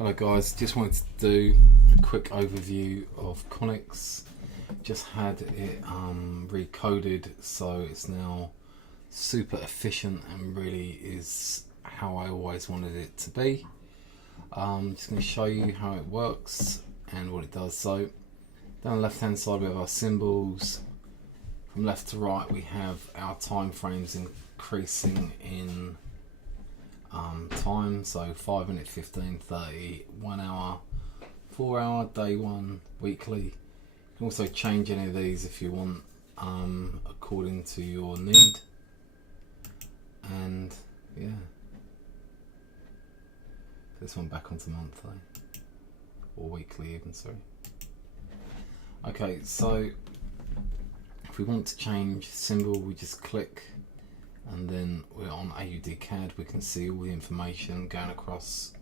Hello guys, just wanted to do a quick overview of Connix. Just had it recoded, so it's now super efficient and really is how I always wanted it to be. I'm just going to show you how it works and what it does. So down the left hand side we have our symbols. From left to right we have our time frames increasing in time, so 5 minute, 15, 30, 1 hour, 4 hour, day one, weekly. You can also change any of these if you want, according to your need. And yeah, this one back onto monthly or weekly even, sorry. Okay, so if we want to change symbol, we just click and then we're on AUD CAD. We can see all the information going across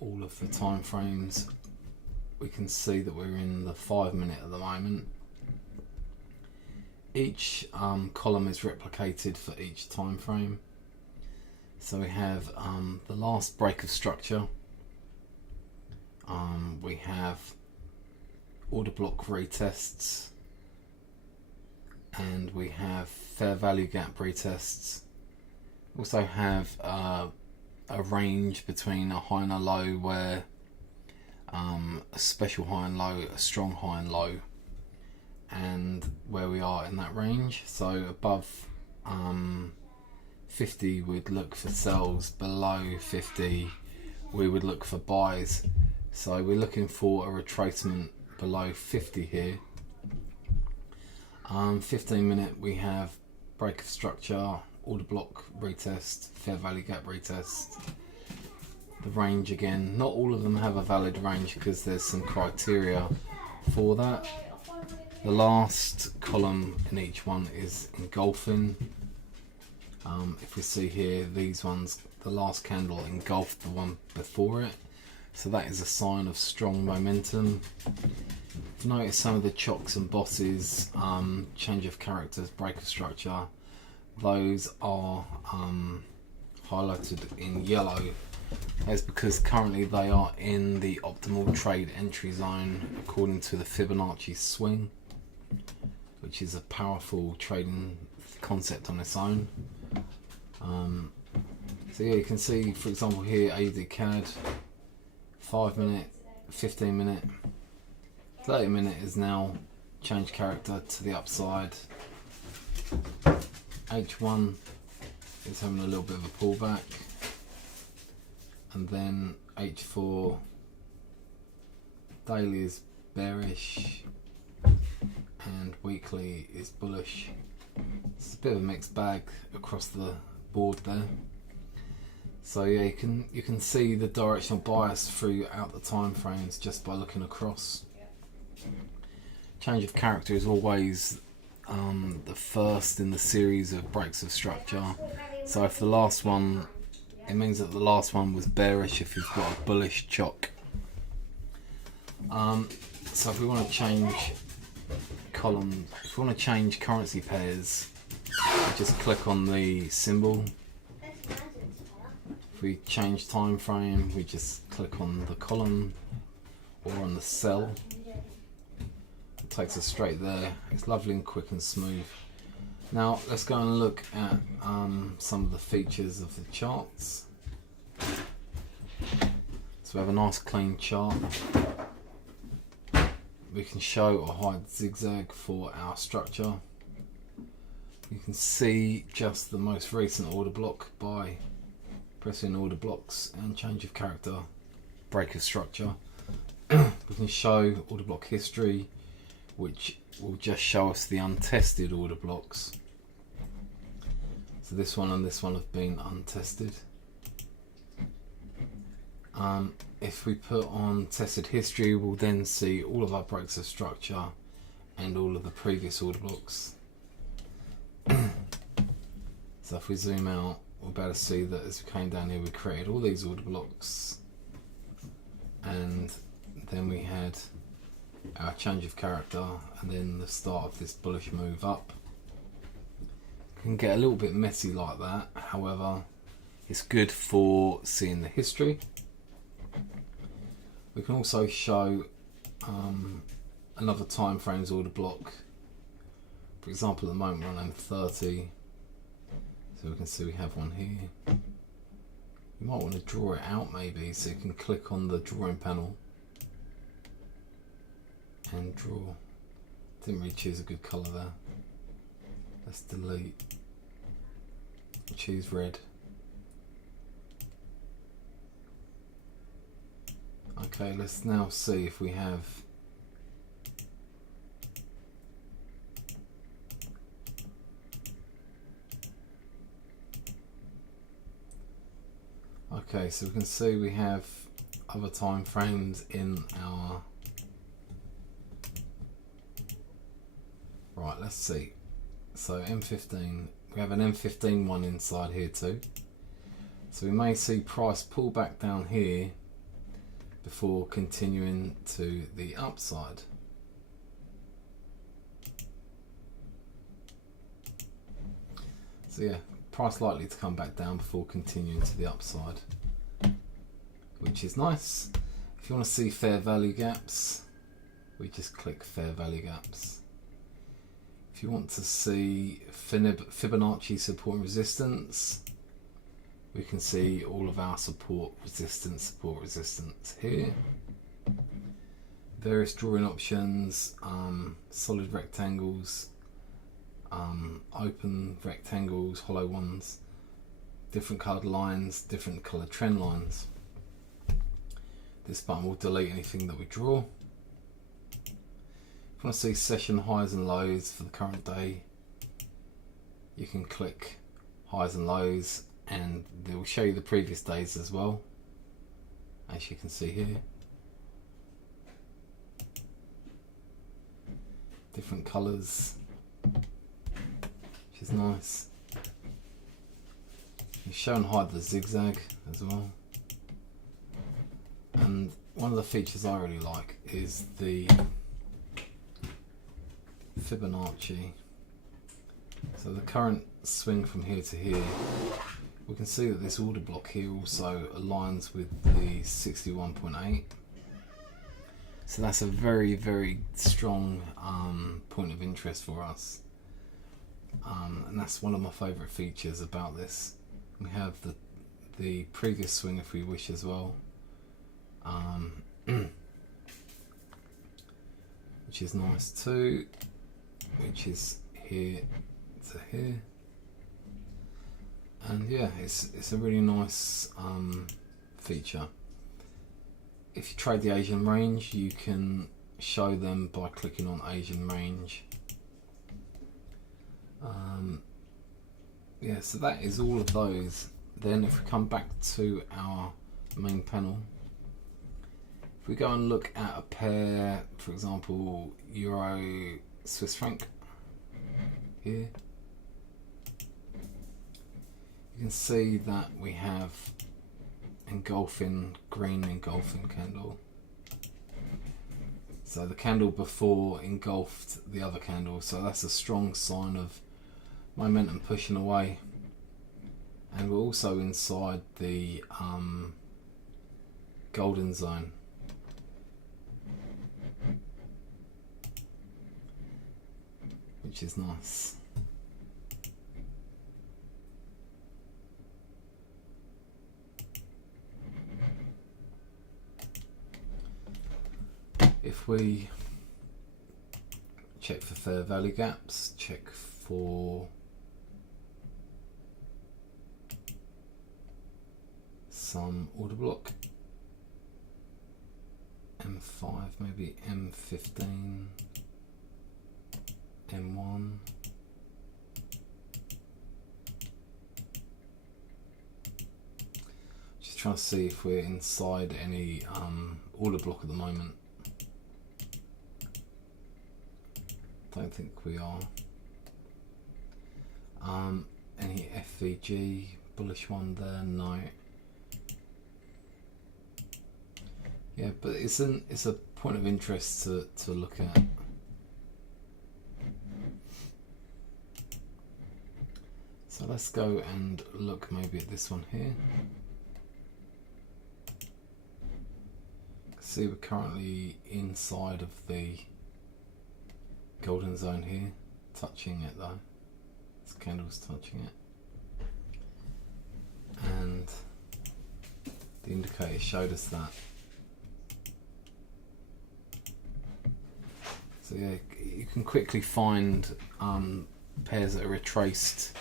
all of the time frames. We can see that we're in the 5 minute at the moment. Each column is replicated for each time frame. So we have the last break of structure. We have order block retests. And we have fair value gap retests. Also have a range between a high and a low, where a special high and low, a strong high and low, and where we are in that range. So above 50 we'd look for sells, below 50 we would look for buys. So we're looking for a retracement below 50 here. 15 minute we have break of structure, order block retest, fair value gap retest. The range again, not all of them have a valid range because there's some criteria for that. The last column in each one is engulfing. If we see here, these ones, the last candle engulfed the one before it, so that is a sign of strong momentum. Notice some of the chocks and bosses, change of characters, break of structure, those are highlighted in yellow. That's because currently they are in the optimal trade entry zone according to the Fibonacci swing, which is a powerful trading concept on its own. So yeah, you can see, for example here, AUD CAD, 5 minute, 15 minute, 30 minute is now change character to the upside. H1 is having a little bit of a pullback, and then H4 daily is bearish and weekly is bullish. It's a bit of a mixed bag across the board there. So yeah, you can see the directional bias throughout the time frames just by looking across. Change of character is always the first in the series of breaks of structure. So if the last one, it means that the last one was bearish if you've got a bullish chock. So if we want to change column, if we want to change currency pairs, we just click on the symbol. If we change time frame, we just click on the column or on the cell. It takes us straight there. It's lovely and quick and smooth. Now let's go and look at some of the features of the charts. So we have a nice clean chart. We can show or hide zigzag for our structure. You can see just the most recent order block by pressing order blocks and change of character, break of structure. We can show order block history, which will just show us the untested order blocks. So this one and this one have been untested. If we put on tested history, we'll then see all of our breaks of structure and all of the previous order blocks. So if we zoom out, we'll be able to see that as we came down here, we created all these order blocks, and then we had our change of character and then the start of this bullish move up. It can get a little bit messy like that, however it's good for seeing the history. We can also show another time frames order block. For example, at the moment we're on M30, so we can see we have one here. You might want to draw it out maybe, so you can click on the drawing panel and draw. Didn't really choose a good colour there. Let's delete. Choose red. Okay, let's now see if we have okay, so we can see we have other time frames in our right, let's see. So M15, we have an M15 one inside here too. So we may see price pull back down here before continuing to the upside. So yeah, price likely to come back down before continuing to the upside, which is nice. If you want to see fair value gaps, we just click fair value gaps. If you want to see Fibonacci support and resistance, we can see all of our support, resistance here. Various drawing options, solid rectangles, open rectangles, hollow ones, different coloured lines, different coloured trend lines. This button will delete anything that we draw. If you want to see session highs and lows for the current day, you can click highs and lows, and they will show you the previous days as well, as you can see here. Different colours, which is nice. You show and hide the zigzag as well. And one of the features I really like is the Fibonacci. So the current swing from here to here, we can see that this order block here also aligns with the 61.8. So that's a very, very strong point of interest for us. And that's one of my favourite features about this. We have the previous swing if we wish as well, which is nice too, which is here to here. And yeah, it's a really nice feature. If you trade the Asian range, you can show them by clicking on Asian range. Yeah, so that is all of those. Then if we come back to our main panel, if we go and look at a pair, for example, Euro Swiss franc here, you can see that we have engulfing, green engulfing candle. So the candle before engulfed the other candle, so that's a strong sign of momentum pushing away. And we're also inside the golden zone. Which is nice. If we check for fair value gaps, check for some order block, M5, maybe M15, M1, just trying to see if we're inside any order block at the moment. Don't think we are. Any FVG bullish one there? No. Yeah, but it's a point of interest to look at. So let's go and look maybe at this one here. See, we're currently inside of the golden zone here, touching it though. This candle's touching it, and the indicator showed us that. So yeah, you can quickly find pairs that are retraced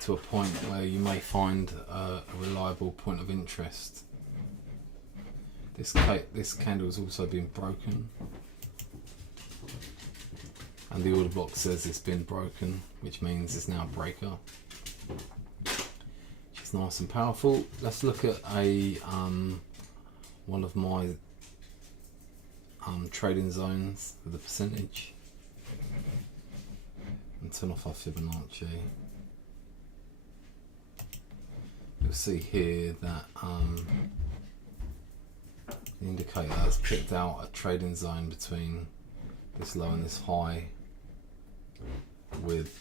to a point where you may find a reliable point of interest. This candle has also been broken, and the order block says it's been broken, which means it's now a breaker, which is nice and powerful. Let's look at a one of my trading zones with a percentage and turn off our Fibonacci. You'll see here that the indicator has picked out a trading zone between this low and this high with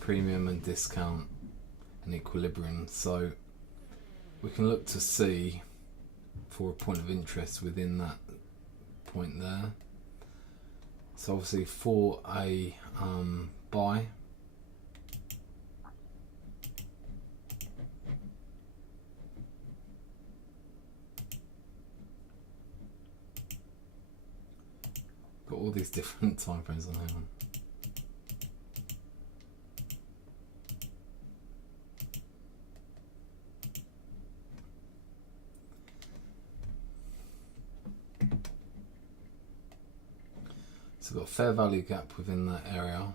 premium and discount and equilibrium. So we can look to see for a point of interest within that point there. So obviously for a buy, got all these different time frames on here. So we've got a fair value gap within that area.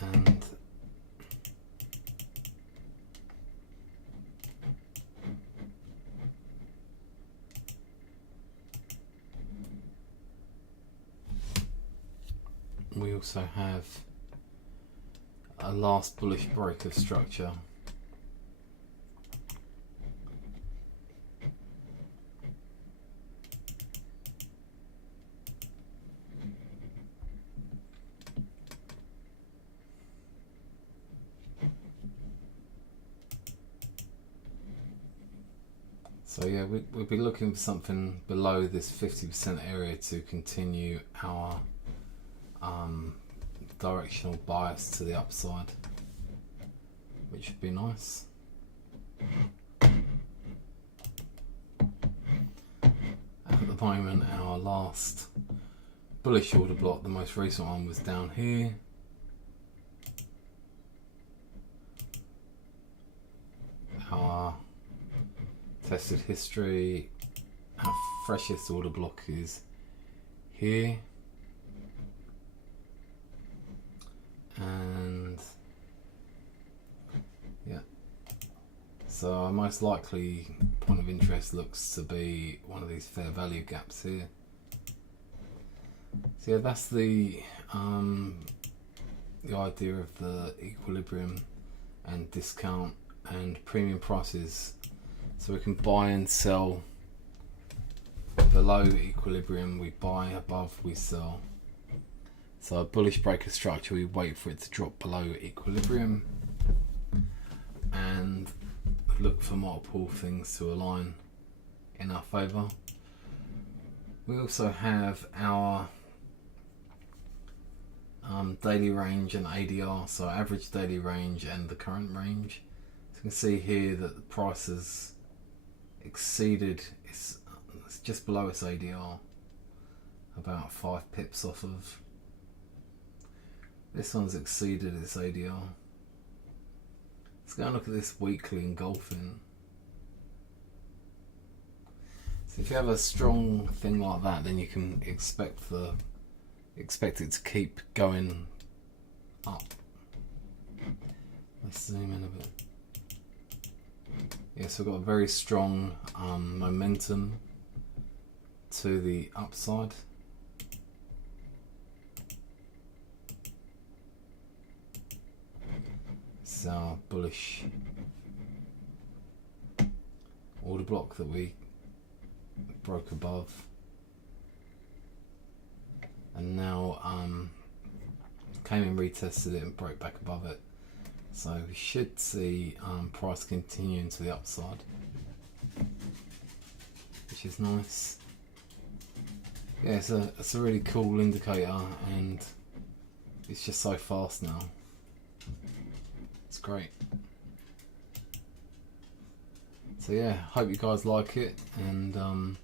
And we also have a last bullish break of structure. So yeah, we'll be looking for something below this 50% area to continue our directional bias to the upside, which would be nice. At the moment, our last bullish order block, the most recent one, was down here. Our tested history, our freshest order block is here, and yeah, so our most likely point of interest looks to be one of these fair value gaps here. So yeah, that's the idea of the equilibrium and discount and premium prices. So we can buy and sell below equilibrium, we buy, above we sell. So a bullish breaker structure, we wait for it to drop below equilibrium and look for multiple things to align in our favour. We also have our daily range and ADR, so average daily range and the current range. So you can see here that the price has exceeded, it's just below its ADR, about 5 pips off of. This one's exceeded its ADR. Let's go and look at this weekly engulfing. So if you have a strong thing like that, then you can expect it to keep going up. Let's zoom in a bit. Yeah, so we've got a very strong momentum to the upside. This is our bullish order block that we broke above. And now came in, retested it and broke back above it. So we should see price continuing to the upside, which is nice. Yeah, it's a really cool indicator, and it's just so fast now. It's great. So yeah, hope you guys like it, and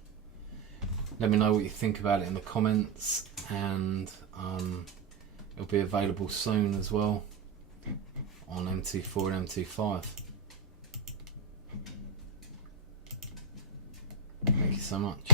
let me know what you think about it in the comments, and it'll be available soon as well on MT4 and MT5. Thank you so much.